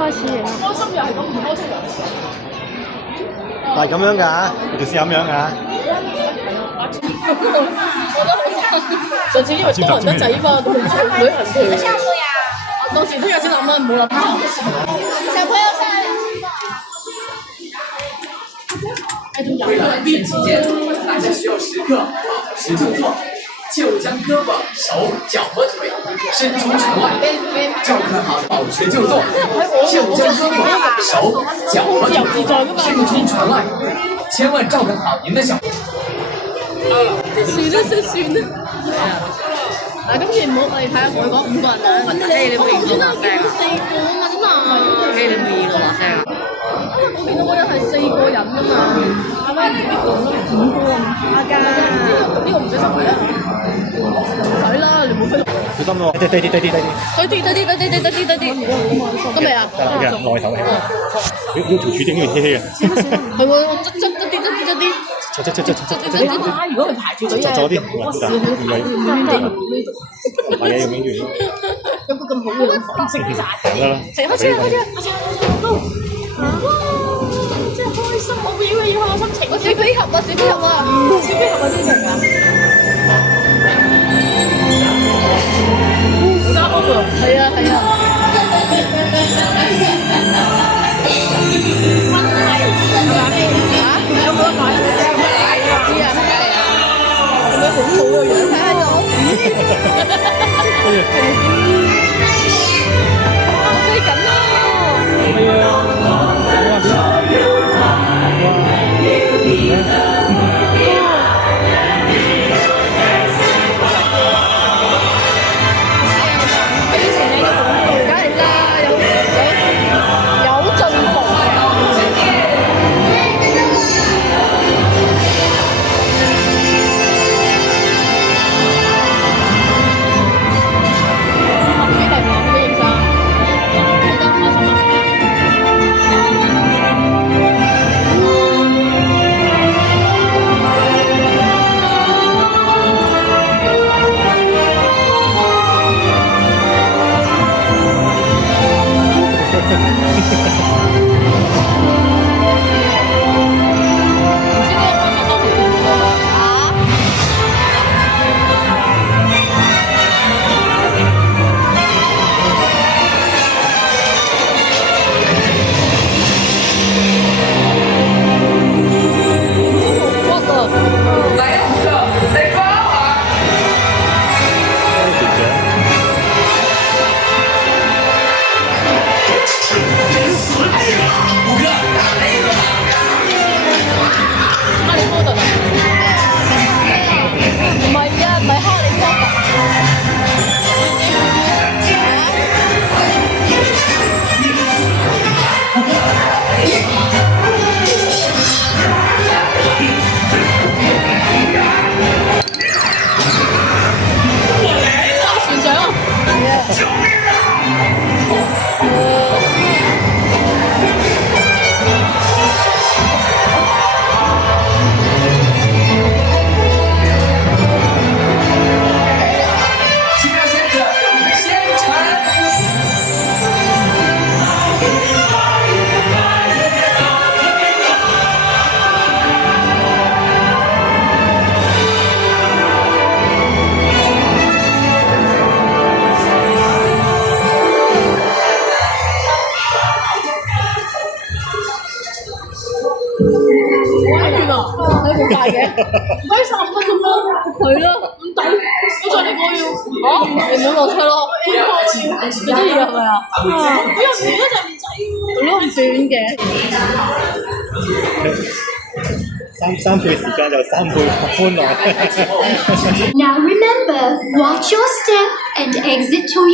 開始嘅。開心又係咁，唔開心又係係咁樣㗎，條線咁樣㗎。我都好上次因為多人得滯嘛，咁旅行團。到時聽日先諗啦，唔好諗。小朋友上來。疫期间，大家需要时刻保持就坐，就将胳膊、手、脚和腿伸出场外，照看好保持就坐，就将胳膊、手、脚和腿伸出场外，千萬照看好您的小。算啦，算啦。嗱，今次唔好，我哋睇下我哋講5個人啊。你冇見到4個啊嘛，真係。你冇見到話聲啊？我見到嗰日係4個人㗎嘛，啱啱呢個5個阿家，呢個唔使收費啊？唔使啦，你冇飛。小心喎！低啲。低啲。得未啊？得啦，嘅內手氣。要條柱頂要稀稀嘅。係喎，我側啲。如果佢排住隊嘅，左啲，我試佢排住呢度。係啊，用呢條。有個咁好嘅唔識曬。得啦。開車，哇！真係開心，我要開心情。小飛俠啊！呢隻啊！加屋喎，係啊。有冇得買？知啊，係咪好好嘅樣？睇下我。我飛緊咯！大嘅，唔該30分鐘咯，係咯，咁抵，我再你過要，你唔好落車咯，你中意係咪啊？因為而家就唔使喎，都唔算嘅。三倍時間就3倍歡樂。Now remember, watch your step and exit to your